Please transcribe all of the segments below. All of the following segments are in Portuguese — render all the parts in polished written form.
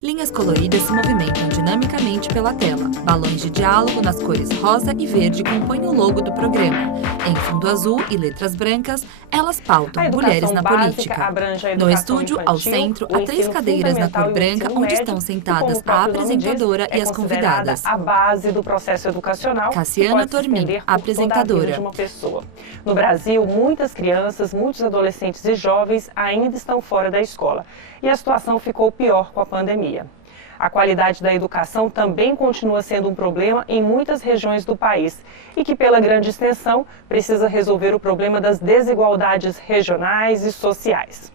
Linhas coloridas se movimentam dinamicamente pela tela. Balões de diálogo nas cores rosa e verde compõem o logo do programa. Em fundo azul e letras brancas, elas pautam mulheres na política. No estúdio, ao centro, há 3 cadeiras na cor branca onde estão sentadas a apresentadora e as convidadas. A base do processo educacional. Cassiana Tormin, apresentadora. No Brasil, muitas crianças, muitos adolescentes e jovens ainda estão fora da escola. E a situação ficou pior com a pandemia. A qualidade da educação também continua sendo um problema em muitas regiões do país e que, pela grande extensão, precisa resolver o problema das desigualdades regionais e sociais.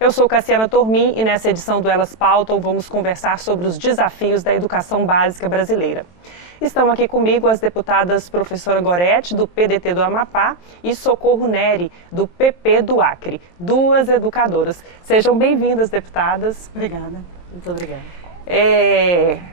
Eu sou Cassiana Tormin e nessa edição do Elas Pautam vamos conversar sobre os desafios da educação básica brasileira. Estão aqui comigo as deputadas professora Gorete, do PDT do Amapá, e Socorro Neri, do PP do Acre, duas educadoras. Sejam bem-vindas, deputadas. Obrigada. Muito obrigada.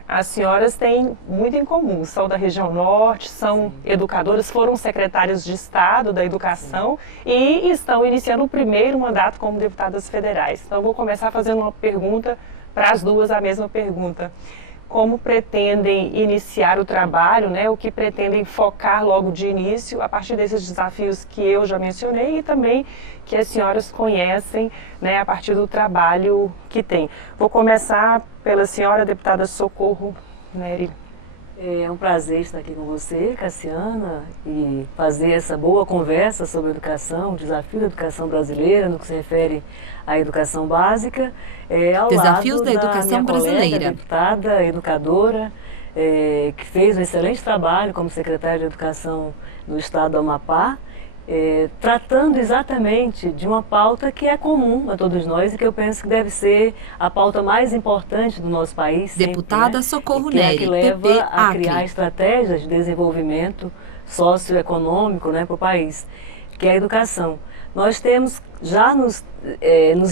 As senhoras têm muito em comum, são da região norte, são educadoras, foram secretárias de Estado da Educação e estão iniciando o primeiro mandato como deputadas federais. Então, vou começar fazendo uma pergunta para as duas, a mesma pergunta. Como pretendem iniciar o trabalho, né? O que pretendem focar logo de início a partir desses desafios que eu já mencionei e também que as senhoras conhecem, né, a partir do trabalho que tem. Vou começar pela senhora deputada Socorro Neri. É um prazer estar aqui com você, Cassiana, e fazer essa boa conversa sobre educação, o desafio da educação brasileira, no que se refere à educação básica. Ao Desafios lado da educação minha colega, brasileira. Deputada, educadora, que fez um excelente trabalho como secretária de Educação no estado do Amapá, tratando exatamente de uma pauta que é comum a todos nós e que eu penso que deve ser a pauta mais importante do nosso país. Deputada sempre, né? Socorro Que é a Neri, que leva PP a Acre. criar estratégias de desenvolvimento socioeconômico, né, para o país, que é a educação. Nós temos já nos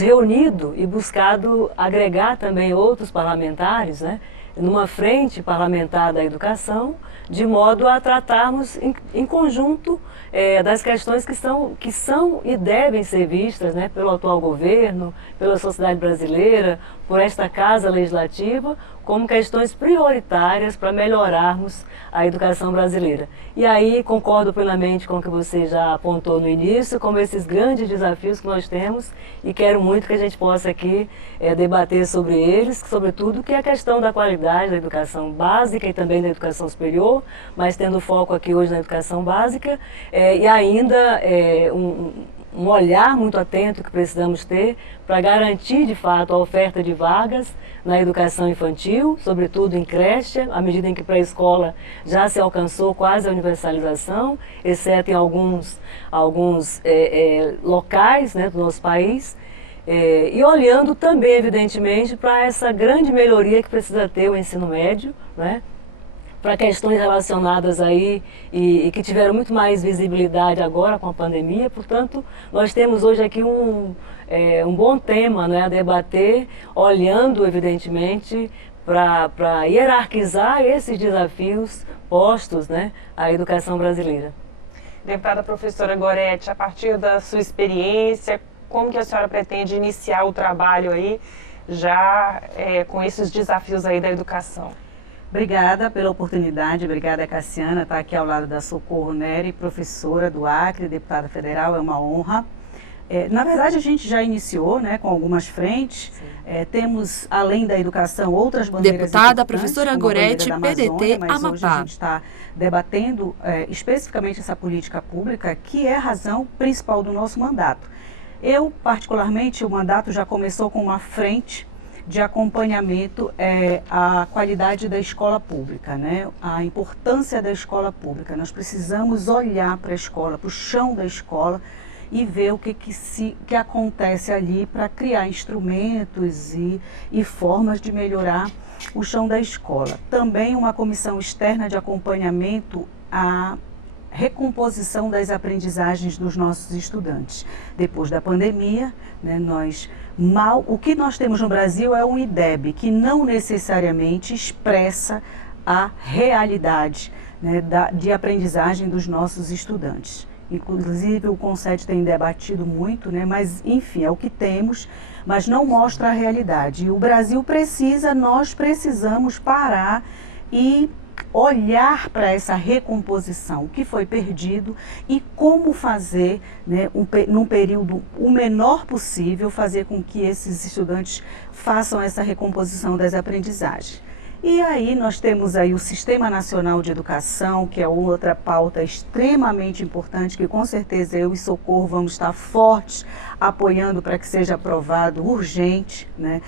reunido e buscado agregar também outros parlamentares, né, numa frente parlamentar da educação, de modo a tratarmos em conjunto das questões que são e devem ser vistas, né, pelo atual governo, pela sociedade brasileira, por esta Casa Legislativa, como questões prioritárias para melhorarmos a educação brasileira. E aí concordo plenamente com o que você já apontou no início, como esses grandes desafios que nós temos, e quero muito que a gente possa aqui debater sobre eles, sobretudo que é a questão da qualidade da educação básica e também da educação superior, mas tendo foco aqui hoje na educação básica, e ainda um olhar muito atento que precisamos ter para garantir, de fato, a oferta de vagas na educação infantil, sobretudo em creche, à medida em que para a escola já se alcançou quase a universalização, exceto em alguns locais, né, do nosso país, e olhando também, evidentemente, para essa grande melhoria que precisa ter o ensino médio, né, para questões relacionadas aí e que tiveram muito mais visibilidade agora com a pandemia. Portanto, nós temos hoje aqui um bom tema, né, a debater, olhando, evidentemente, para hierarquizar esses desafios postos, né, à educação brasileira. Deputada professora Gorete, a partir da sua experiência, como que a senhora pretende iniciar o trabalho aí, já com esses desafios aí da educação? Obrigada pela oportunidade, obrigada Cassiana, estar aqui ao lado da Socorro Neri, professora do Acre, deputada federal, é uma honra. Na verdade, a gente já iniciou, né, com algumas frentes, temos, além da educação, outras bandeiras Deputada importantes, professora como a bandeira Gorete, da Amazônia, PDT, mas hoje a Amapá. gente está debatendo especificamente essa política pública, que é a razão principal do nosso mandato. Eu, particularmente, o mandato já começou com uma frente de acompanhamento à qualidade da escola pública, né? A importância da escola pública. Nós precisamos olhar para a escola, para o chão da escola e ver o que acontece ali para criar instrumentos e formas de melhorar o chão da escola. Também uma comissão externa de acompanhamento à recomposição das aprendizagens dos nossos estudantes. Depois da pandemia, né, o que nós temos no Brasil é um IDEB, que não necessariamente expressa a realidade, né, de aprendizagem dos nossos estudantes. inclusive o CONSET tem debatido muito, né? Mas enfim, é o que temos, mas não mostra a realidade. E o Brasil precisa, nós precisamos parar e olhar para essa recomposição, o que foi perdido e como fazer, né, num período o menor possível, fazer com que esses estudantes façam essa recomposição das aprendizagens. E aí nós temos aí o Sistema Nacional de Educação, que é outra pauta extremamente importante, que com certeza eu e Socorro vamos estar fortes apoiando para que seja aprovado urgente, né?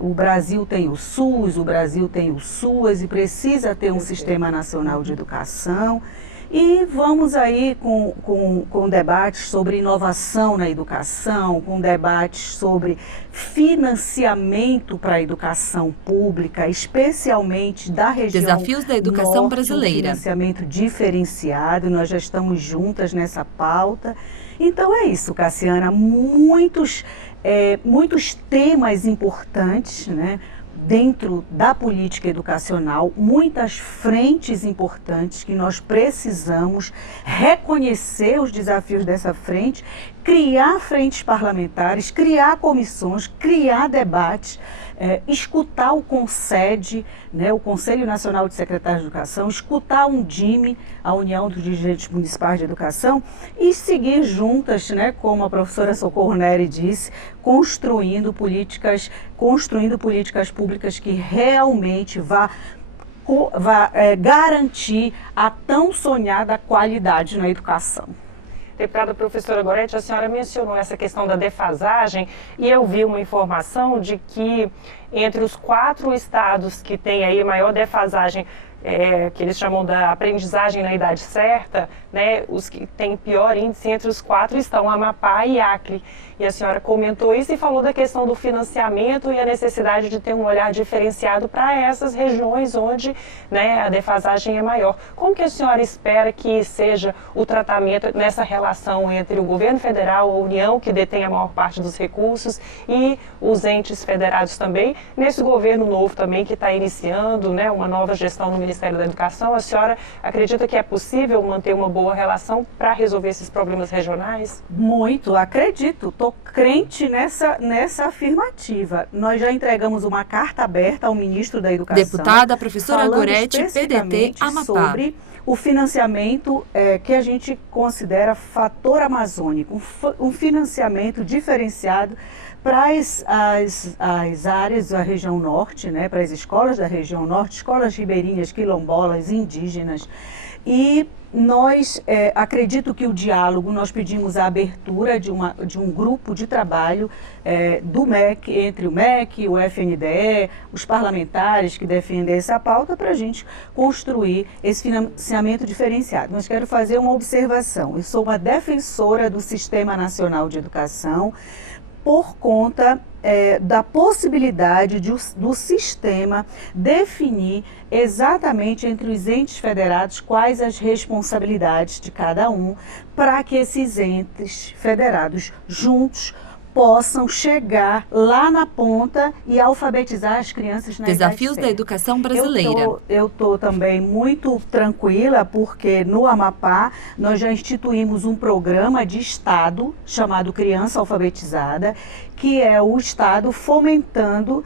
O Brasil tem o SUS, o Brasil tem o SUAS e precisa ter um Sistema Nacional de Educação. E vamos aí com debates sobre inovação na educação, com debates sobre financiamento para a educação pública, especialmente da região Desafios da educação norte, brasileira. Um financiamento diferenciado, nós já estamos juntas nessa pauta. Então é isso, Cassiana, muitos temas importantes, né? Dentro da política educacional, muitas frentes importantes que nós precisamos reconhecer os desafios dessa frente, criar frentes parlamentares, criar comissões, criar debates, escutar o CONSED, né, o Conselho Nacional de Secretários de Educação, escutar a Undime, a União dos Dirigentes Municipais de Educação, e seguir juntas, né, como a professora Socorro Neri disse, construindo políticas públicas que realmente vá garantir a tão sonhada qualidade na educação. Deputada professora Gorete, a senhora mencionou essa questão da defasagem e eu vi uma informação de que entre os 4 estados que têm aí maior defasagem, que eles chamam da aprendizagem na idade certa, né, os que têm pior índice entre os 4 estão Amapá e Acre. E a senhora comentou isso e falou da questão do financiamento e a necessidade de ter um olhar diferenciado para essas regiões onde, né, a defasagem é maior. Como que a senhora espera que seja o tratamento nessa relação entre o governo federal, a União, que detém a maior parte dos recursos, e os entes federados também, nesse governo novo também que está iniciando, né, uma nova gestão no Ministério da Educação? A senhora acredita que é possível manter uma boa relação para resolver esses problemas regionais? Muito, acredito. Estou crente nessa afirmativa. Nós já entregamos uma carta aberta ao ministro da Educação. Deputada professora Gorete, PDT, Amapá. Sobre o financiamento que a gente considera fator amazônico, um financiamento diferenciado para as áreas da região norte, né, para as escolas da região norte, escolas ribeirinhas, quilombolas, indígenas. E nós, acredito que o diálogo, nós pedimos a abertura de um grupo de trabalho do MEC, entre o MEC, o FNDE, os parlamentares que defendem essa pauta, para a gente construir esse financiamento diferenciado. Mas quero fazer uma observação. Eu sou uma defensora do Sistema Nacional de Educação, por conta da possibilidade do sistema definir exatamente entre os entes federados quais as responsabilidades de cada um, para que esses entes federados juntos possam chegar lá na ponta e alfabetizar as crianças na Desafios da educação brasileira. Eu estou também muito tranquila, porque no Amapá nós já instituímos um programa de Estado chamado Criança Alfabetizada, que é o Estado fomentando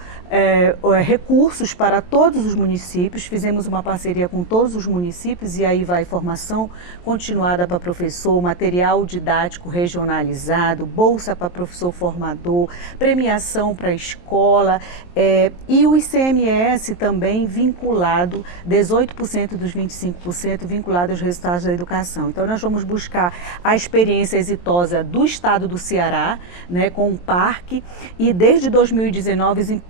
recursos para todos os municípios. Fizemos uma parceria com todos os municípios e aí vai formação continuada para professor, material didático regionalizado, bolsa para professor formador, premiação para a escola e o ICMS também vinculado, 18% dos 25% vinculado aos resultados da educação. Então nós vamos buscar a experiência exitosa do estado do Ceará, né, com o parque, e desde 2019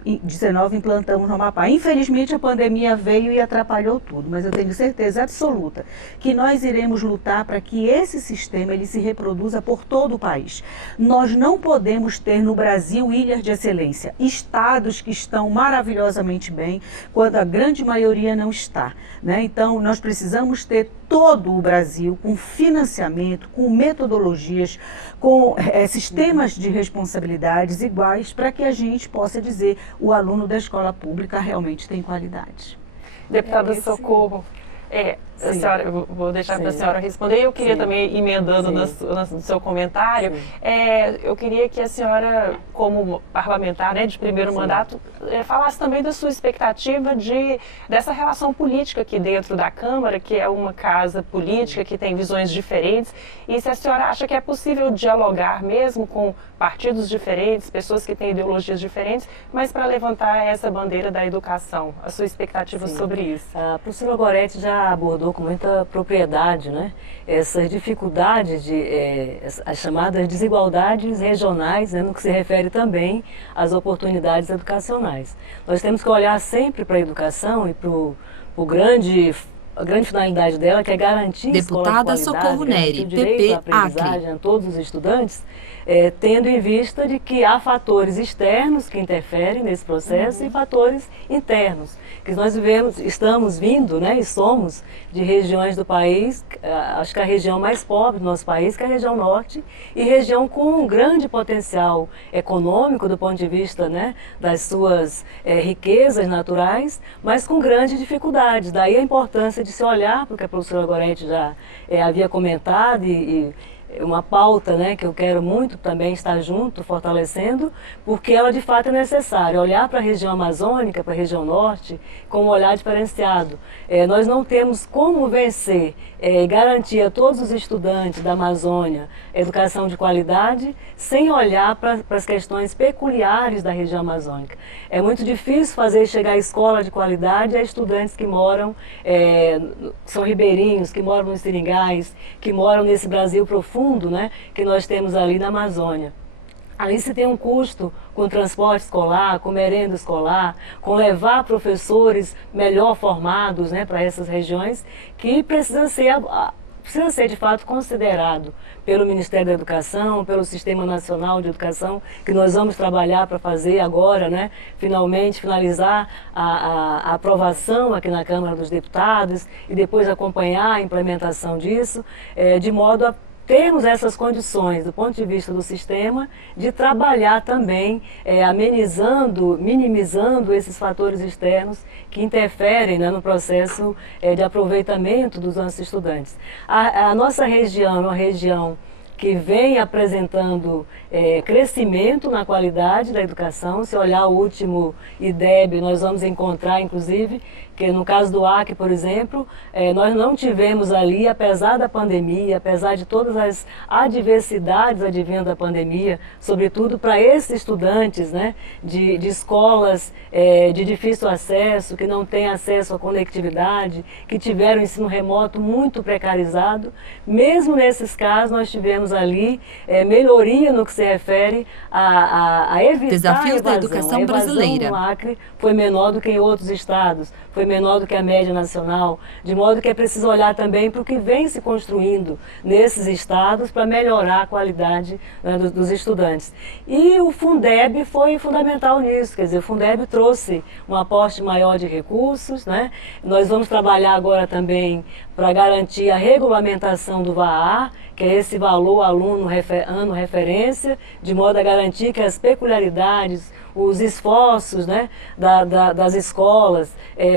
implantamos no Amapá. Infelizmente a pandemia veio e atrapalhou tudo, mas eu tenho certeza absoluta que nós iremos lutar para que esse sistema ele se reproduza por todo o país. Nós não podemos ter no Brasil ilhas de excelência, estados que estão maravilhosamente bem, quando a grande maioria não está, né? Então nós precisamos ter todo o Brasil com financiamento, com metodologias, com sistemas de responsabilidades iguais, para que a gente possa dizer o aluno da escola pública realmente tem qualidade. Deputada Socorro, A senhora, eu vou deixar para a senhora responder. Eu queria também, emendando no seu comentário, eu queria que a senhora, como parlamentar, né, de primeiro mandato, falasse também da sua expectativa dessa relação política aqui dentro da Câmara, que é uma casa política que tem visões diferentes, e se a senhora acha que é possível dialogar mesmo com partidos diferentes, pessoas que têm ideologias diferentes, mas para levantar essa bandeira da educação. A sua expectativa sobre isso? A professora Gorete já abordou com muita propriedade, né, essas dificuldades, as chamadas desigualdades regionais, né, no que se refere também às oportunidades educacionais. Nós temos que olhar sempre para a educação e para a grande finalidade dela, que é garantir Deputada escola de qualidade, Socorro Neri, o direito PP, à aprendizagem Acre. a todos os estudantes, tendo em vista de que há fatores externos que interferem nesse processo e fatores internos. Que nós estamos vindo, né, e somos de regiões do país, acho que a região mais pobre do nosso país, que é a região norte, e região com um grande potencial econômico do ponto de vista, né, das suas riquezas naturais, mas com grandes dificuldades. Daí a importância de se olhar para o que a professora Gorete já havia comentado e uma pauta, né, que eu quero muito também estar junto, fortalecendo, porque ela de fato é necessária. Olhar para a região amazônica, para a região norte, com um olhar diferenciado. Nós não temos como vencer e garantir a todos os estudantes da Amazônia educação de qualidade sem olhar para as questões peculiares da região amazônica. É muito difícil fazer chegar a escola de qualidade a estudantes que moram, são ribeirinhos, que moram nos seringais, que moram nesse Brasil profundo, né, que nós temos ali na Amazônia. Ali se tem um custo com transporte escolar, com merenda escolar, com levar professores melhor formados, né, para essas regiões, que precisa ser de fato considerado pelo Ministério da Educação, pelo Sistema Nacional de Educação, que nós vamos trabalhar para fazer agora, né, finalmente finalizar a aprovação aqui na Câmara dos Deputados e depois acompanhar a implementação disso, de modo a termos essas condições, do ponto de vista do sistema, de trabalhar também, amenizando, minimizando esses fatores externos que interferem, né, no processo de aproveitamento dos nossos estudantes. A nossa região é uma região que vem apresentando crescimento na qualidade da educação. Se olhar o último IDEB, nós vamos encontrar, inclusive, que no caso do Acre, por exemplo, nós não tivemos ali, apesar da pandemia, apesar de todas as adversidades advindas da pandemia, sobretudo para esses estudantes, né, de escolas de difícil acesso, que não têm acesso à conectividade, que tiveram ensino remoto muito precarizado, mesmo nesses casos nós tivemos ali melhoria no que se refere a evitar Desafios a evasão. da educação brasileira. No Acre foi menor do que em outros estados, foi menor do que a média nacional, de modo que é preciso olhar também para o que vem se construindo nesses estados para melhorar a qualidade, né, dos estudantes. E o Fundeb foi fundamental nisso, quer dizer, o Fundeb trouxe um aporte maior de recursos, né? Nós vamos trabalhar agora também para garantir a regulamentação do VAA, que é esse valor aluno ano referência, de modo a garantir que as peculiaridades, os esforços, né, das escolas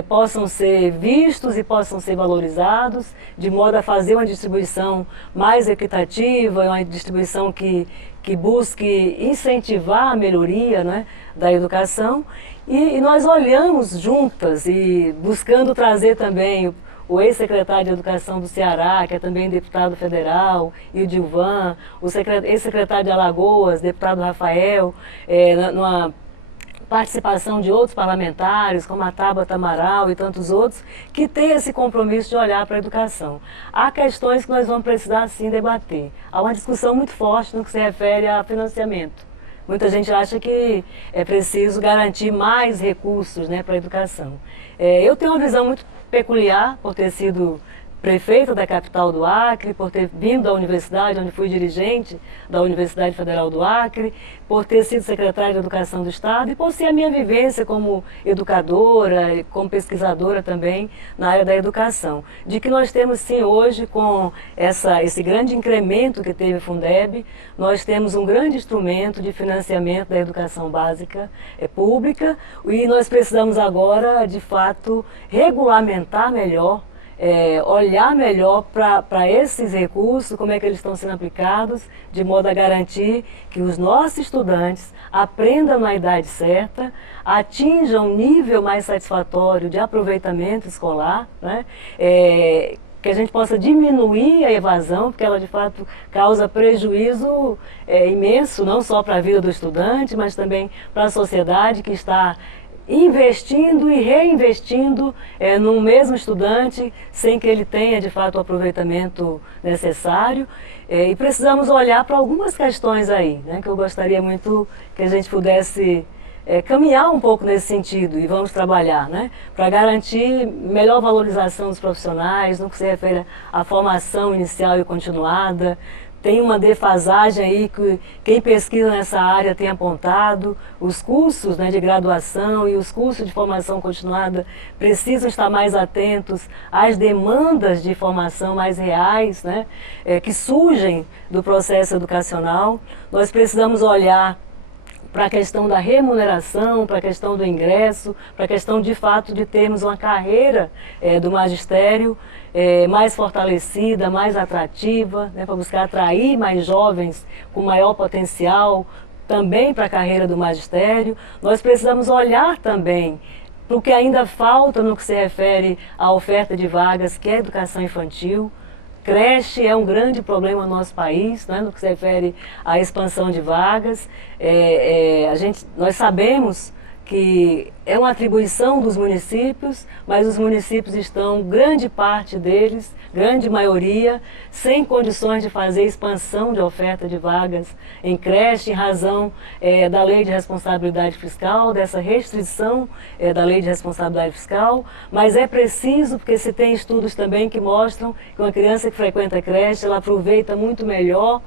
possam ser vistos e possam ser valorizados, de modo a fazer uma distribuição mais equitativa, uma distribuição que busque incentivar a melhoria, né, da educação. E nós olhamos juntas e buscando trazer também o ex-secretário de Educação do Ceará, que é também deputado federal, e o Dilvan, o ex-secretário de Alagoas, deputado Rafael, numa participação de outros parlamentares, como a Tabata Amaral e tantos outros, que têm esse compromisso de olhar para a educação. Há questões que nós vamos precisar, sim, debater. Há uma discussão muito forte no que se refere a financiamento. Muita gente acha que é preciso garantir mais recursos, né, para a educação. Eu tenho uma visão muito peculiar, por ter sido prefeita da capital do Acre, por ter vindo da universidade, onde fui dirigente da Universidade Federal do Acre, por ter sido secretária de Educação do Estado e por ser a minha vivência como educadora e como pesquisadora também na área da educação. De que nós temos sim hoje, com esse grande incremento que teve o Fundeb, nós temos um grande instrumento de financiamento da educação básica pública e nós precisamos agora, de fato, regulamentar melhor olhar melhor para esses recursos, como é que eles estão sendo aplicados, de modo a garantir que os nossos estudantes aprendam na idade certa, atinjam um nível mais satisfatório de aproveitamento escolar, né? Que a gente possa diminuir a evasão, porque ela de fato causa prejuízo imenso, não só para a vida do estudante, mas também para a sociedade que está investindo e reinvestindo no mesmo estudante, sem que ele tenha de fato o aproveitamento necessário. E precisamos olhar para algumas questões aí, né, que eu gostaria muito que a gente pudesse caminhar um pouco nesse sentido, e vamos trabalhar, né, para garantir melhor valorização dos profissionais, no que se refere à formação inicial e continuada. Tem uma defasagem aí que quem pesquisa nessa área tem apontado. Os cursos, né, de graduação e os cursos de formação continuada precisam estar mais atentos às demandas de formação mais reais, né, que surgem do processo educacional. Nós precisamos olhar para a questão da remuneração, para a questão do ingresso, para a questão de fato de termos uma carreira do magistério mais fortalecida, mais atrativa, né, para buscar atrair mais jovens com maior potencial também para a carreira do magistério. Nós precisamos olhar também para o que ainda falta no que se refere à oferta de vagas, que é a educação infantil. Creche é um grande problema no nosso país, né, no que se refere à expansão de vagas. Nós sabemos que é uma atribuição dos municípios, mas os municípios estão, grande parte deles, grande maioria, sem condições de fazer expansão de oferta de vagas em creche, em razão da Lei de Responsabilidade Fiscal, dessa restrição da Lei de Responsabilidade Fiscal, mas é preciso, porque se tem estudos também que mostram que uma criança que frequenta a creche, ela aproveita muito melhor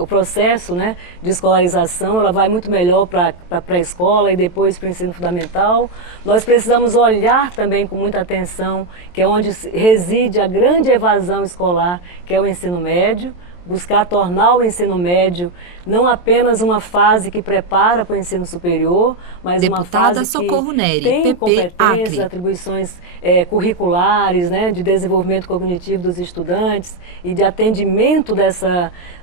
o processo, né, de escolarização, ela vai muito melhor para a pré-escola e depois para o ensino fundamental. Nós precisamos olhar também com muita atenção, que é onde reside a grande evasão escolar, que é o ensino médio, buscar tornar o ensino médio não apenas uma fase que prepara para o ensino superior, mas Deputada uma fase Socorro que Neri, tem PP, competências, Acre. atribuições curriculares, né, de desenvolvimento cognitivo dos estudantes e de atendimento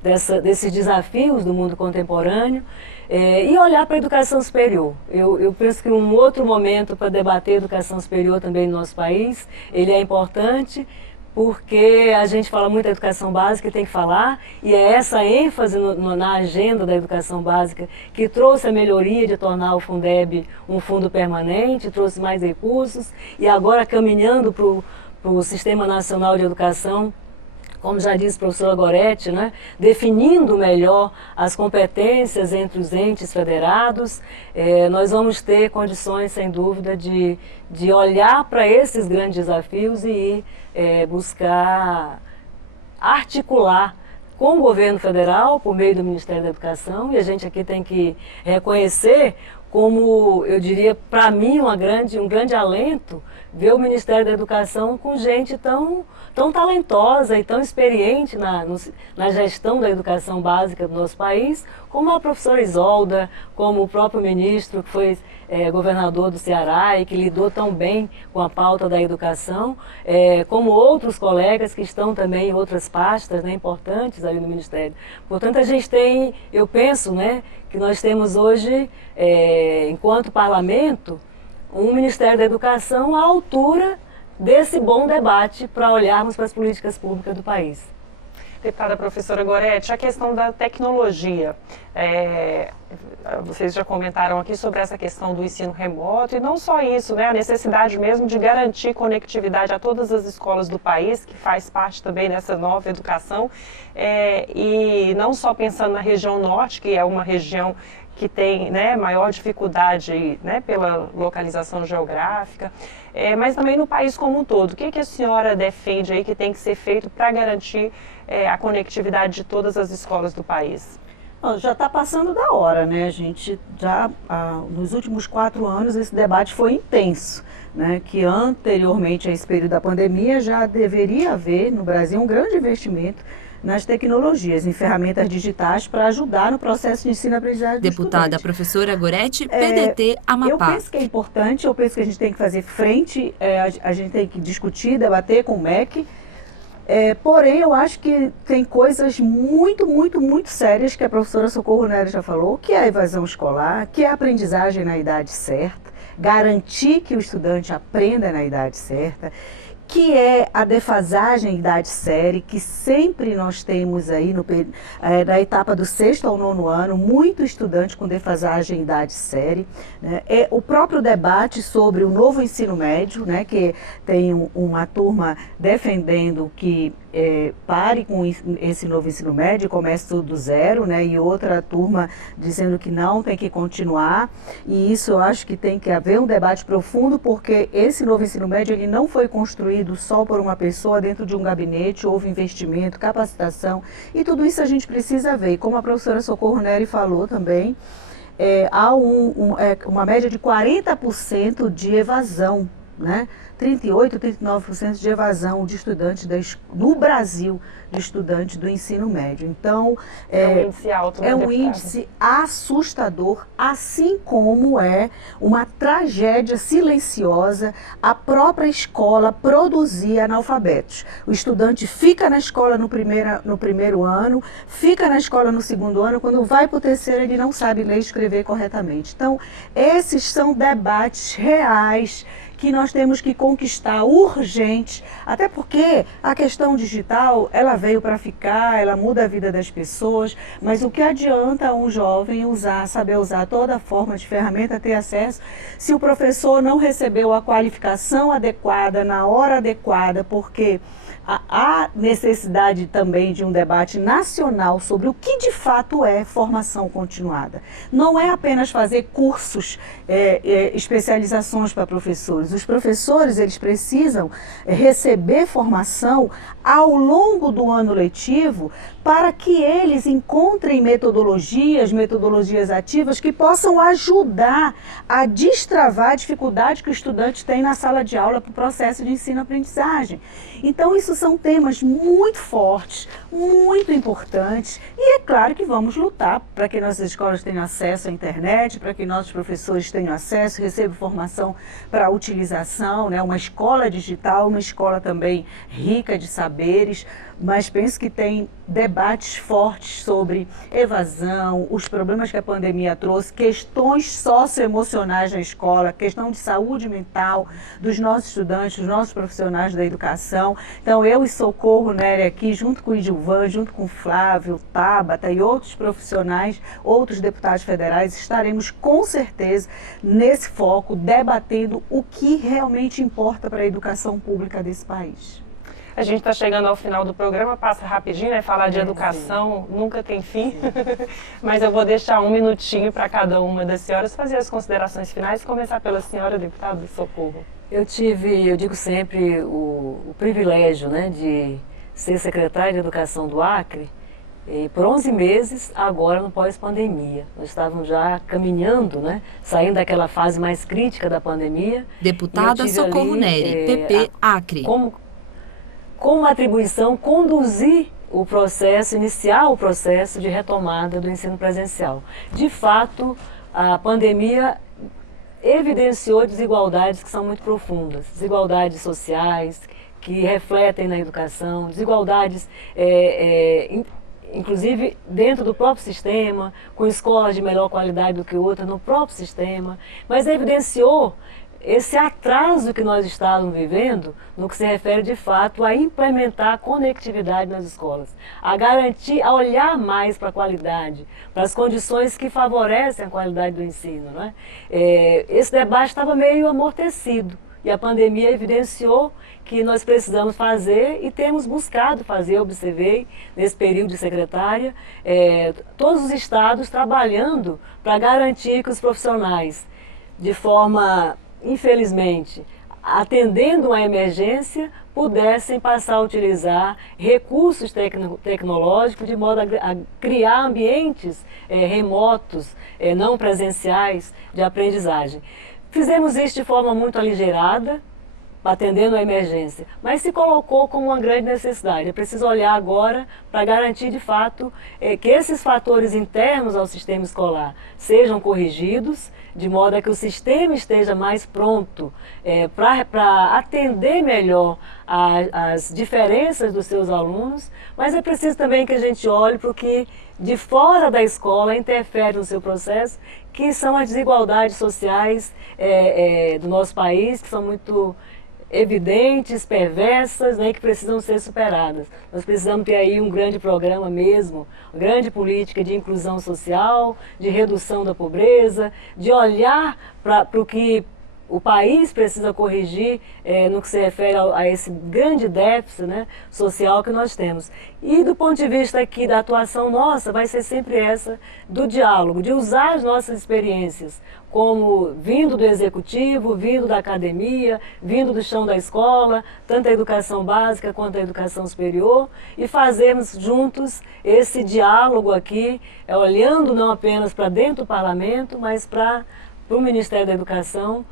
desses desafios do mundo contemporâneo. E olhar para a educação superior. Eu penso que um outro momento para debater a educação superior também no nosso país, ele é importante, porque a gente fala muito da educação básica e tem que falar, e é essa ênfase na agenda da educação básica que trouxe a melhoria de tornar o Fundeb um fundo permanente, trouxe mais recursos, e agora caminhando para o Sistema Nacional de Educação, como já disse a professora Goretti, né, definindo melhor as competências entre os entes federados, nós vamos ter condições, sem dúvida, de olhar para esses grandes desafios e buscar articular com o governo federal, por meio do Ministério da Educação, e a gente aqui tem que reconhecer como, eu diria, para mim, um grande alento ver o Ministério da Educação com gente tão talentosa e tão experiente na gestão da educação básica do nosso país, como a professora Isolda, como o próprio ministro, que foi governador do Ceará e que lidou tão bem com a pauta da educação, como outros colegas que estão também em outras pastas, né, importantes ali no Ministério. Portanto, a gente tem, eu penso, né, que nós temos hoje, enquanto parlamento, um Ministério da Educação à altura desse bom debate para olharmos para as políticas públicas do país. Deputada professora Goretti, a questão da tecnologia. Vocês já comentaram aqui sobre essa questão do ensino remoto, e não só isso, né, a necessidade mesmo de garantir conectividade a todas as escolas do país, que faz parte também dessa nova educação, e não só pensando na região norte, que é uma região que tem, né, maior dificuldade, né, pela localização geográfica, mas também no país como um todo. O que a senhora defende aí que tem que ser feito para garantir a conectividade de todas as escolas do país? Já está passando da hora, né? A gente já, nos últimos 4 anos, esse debate foi intenso, né? Que anteriormente a esse período da pandemia já deveria haver no Brasil um grande investimento nas tecnologias, em ferramentas digitais para ajudar no processo de ensino-aprendizagem do Deputada estudante. Professora Gorete, PDT Amapá. Eu penso que é importante, eu penso que a gente tem que fazer frente, a gente tem que discutir, debater com o MEC, porém eu acho que tem coisas muito, muito, muito sérias que a professora Socorro Nery já falou, que é a evasão escolar, que é a aprendizagem na idade certa, garantir que o estudante aprenda na idade certa, que é a defasagem em idade série, que sempre nós temos aí na etapa do 6º ao 9º ano, muito estudante com defasagem em idade série. Né? O próprio debate sobre o novo ensino médio, né, que tem uma turma defendendo que pare com esse novo ensino médio, comece tudo do zero, né, e outra turma dizendo que não, tem que continuar, e isso eu acho que tem que haver um debate profundo, porque esse novo ensino médio ele não foi construído só por uma pessoa dentro de um gabinete, houve investimento, capacitação, e tudo isso a gente precisa ver, e como a professora Socorro Nery falou também, há uma média de 40% de evasão, né? 38%, 39% de evasão de estudantes no Brasil, de estudantes do ensino médio. Então, um índice alto, né, um índice assustador, assim como é uma tragédia silenciosa a própria escola produzir analfabetos. O estudante fica na escola no primeiro ano, fica na escola no 2º ano, quando vai para o 3º ele não sabe ler e escrever corretamente. Então, esses são debates reais que nós temos que conquistar urgente, até porque a questão digital, ela veio para ficar, ela muda a vida das pessoas, mas o que adianta um jovem saber usar toda forma de ferramenta, ter acesso, se o professor não recebeu a qualificação adequada, na hora adequada, porque há necessidade também de um debate nacional sobre o que de fato é formação continuada. Não é apenas fazer cursos, especializações para professores. Os professores, eles precisam receber formação ao longo do ano letivo para que eles encontrem metodologias ativas que possam ajudar a destravar a dificuldade que o estudante tem na sala de aula para o processo de ensino-aprendizagem. Então, isso são temas muito fortes, muito importantes, e é claro que vamos lutar para que nossas escolas tenham acesso à internet, para que nossos professores tenham acesso, recebam formação para a utilização, né? Uma escola digital, uma escola também rica de saberes, mas penso que tem debates fortes sobre evasão, os problemas que a pandemia trouxe, questões socioemocionais na escola, questão de saúde mental dos nossos estudantes, dos nossos profissionais da educação. Então, eu e Socorro Nery aqui, junto com o Gilvan, junto com o Flávio, Tabata e outros profissionais, outros deputados federais, estaremos com certeza nesse foco, debatendo o que realmente importa para a educação pública desse país. A gente está chegando ao final do programa, passa rapidinho, né? Falar de educação nunca tem fim, mas eu vou deixar um minutinho para cada uma das senhoras fazer as considerações finais, começar pela senhora deputada Socorro. Eu digo sempre, o privilégio, né, de ser secretária de Educação do Acre, por 11 meses, agora no pós-pandemia. Nós estávamos já caminhando, né, saindo daquela fase mais crítica da pandemia. Deputada Socorro Nery, PP Acre. Com uma atribuição, conduzir o processo, iniciar o processo de retomada do ensino presencial. De fato, a pandemia evidenciou desigualdades que são muito profundas, desigualdades sociais que refletem na educação, desigualdades inclusive dentro do próprio sistema, com escolas de melhor qualidade do que outras no próprio sistema, mas evidenciou esse atraso que nós estávamos vivendo no que se refere de fato a implementar a conectividade nas escolas, a garantir, a olhar mais para a qualidade, para as condições que favorecem a qualidade do ensino, né? Esse debate estava meio amortecido e a pandemia evidenciou que nós precisamos fazer e temos buscado fazer. Eu observei nesse período de secretária, todos os estados trabalhando para garantir que os profissionais, de forma, infelizmente, atendendo uma emergência, pudessem passar a utilizar recursos tecnológicos de modo a criar ambientes remotos, não presenciais, de aprendizagem. Fizemos isso de forma muito aligerada, atendendo a emergência, mas se colocou como uma grande necessidade. É preciso olhar agora para garantir de fato que esses fatores internos ao sistema escolar sejam corrigidos, de modo a que o sistema esteja mais pronto para atender melhor as diferenças dos seus alunos, mas é preciso também que a gente olhe para o que de fora da escola interfere no seu processo, que são as desigualdades sociais do nosso país, que são muito evidentes, perversas, né, que precisam ser superadas. Nós precisamos ter aí um grande programa mesmo, uma grande política de inclusão social, de redução da pobreza, de olhar para o que o país precisa corrigir no que se refere a esse grande déficit, né, social que nós temos. E do ponto de vista aqui da atuação nossa, vai ser sempre essa do diálogo, de usar as nossas experiências, como vindo do executivo, vindo da academia, vindo do chão da escola, tanto a educação básica quanto a educação superior, e fazermos juntos esse diálogo aqui, olhando não apenas para dentro do parlamento, mas para o Ministério da Educação,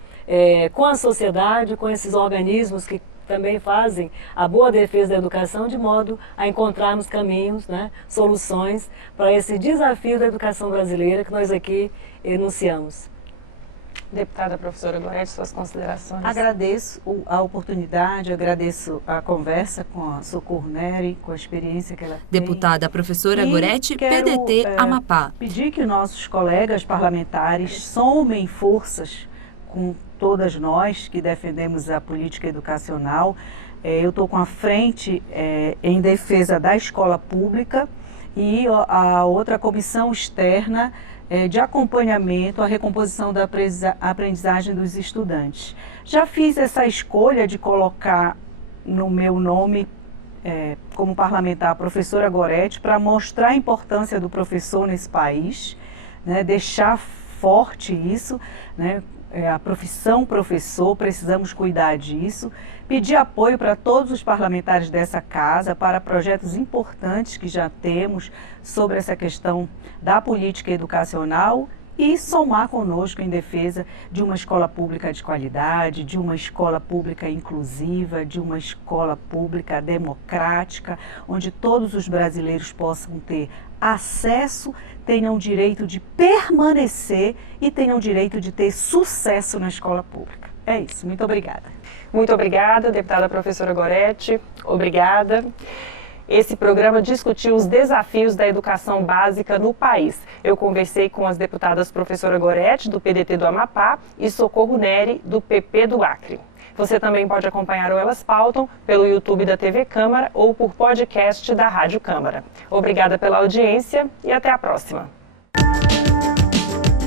com a sociedade, com esses organismos que também fazem a boa defesa da educação, de modo a encontrarmos caminhos, né, soluções para esse desafio da educação brasileira que nós aqui enunciamos. Deputada professora Gorete, suas considerações. Agradeço a oportunidade, agradeço a conversa com a Socorro Neri, com a experiência que ela tem. Deputada professora Gorete, PDT Amapá. Pedir que nossos colegas parlamentares somem forças com todas nós que defendemos a política educacional. Eu estou com a frente em defesa da escola pública e a outra comissão externa de acompanhamento à recomposição da aprendizagem dos estudantes. Já fiz essa escolha de colocar no meu nome como parlamentar a professora Gorete para mostrar a importância do professor nesse país, né, deixar forte isso, né, a profissão professor, precisamos cuidar disso, pedir apoio para todos os parlamentares dessa casa para projetos importantes que já temos sobre essa questão da política educacional e somar conosco em defesa de uma escola pública de qualidade, de uma escola pública inclusiva, de uma escola pública democrática, onde todos os brasileiros possam ter acesso, tenham direito de permanecer e tenham direito de ter sucesso na escola pública. É isso, muito obrigada. Muito obrigada, deputada professora Gorete, obrigada. Esse programa discutiu os desafios da educação básica no país. Eu conversei com as deputadas professora Gorete, do PDT do Amapá, e Socorro Neri, do PP do Acre. Você também pode acompanhar o Elas Pautam pelo YouTube da TV Câmara ou por podcast da Rádio Câmara. Obrigada pela audiência e até a próxima.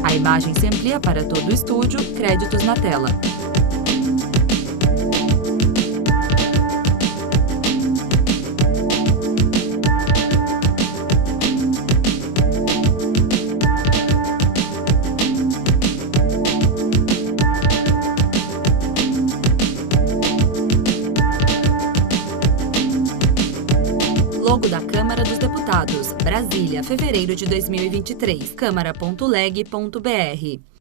A imagem se amplia para todo o estúdio, créditos na tela. Logo da Câmara dos Deputados, Brasília, fevereiro de 2023, câmara.leg.br.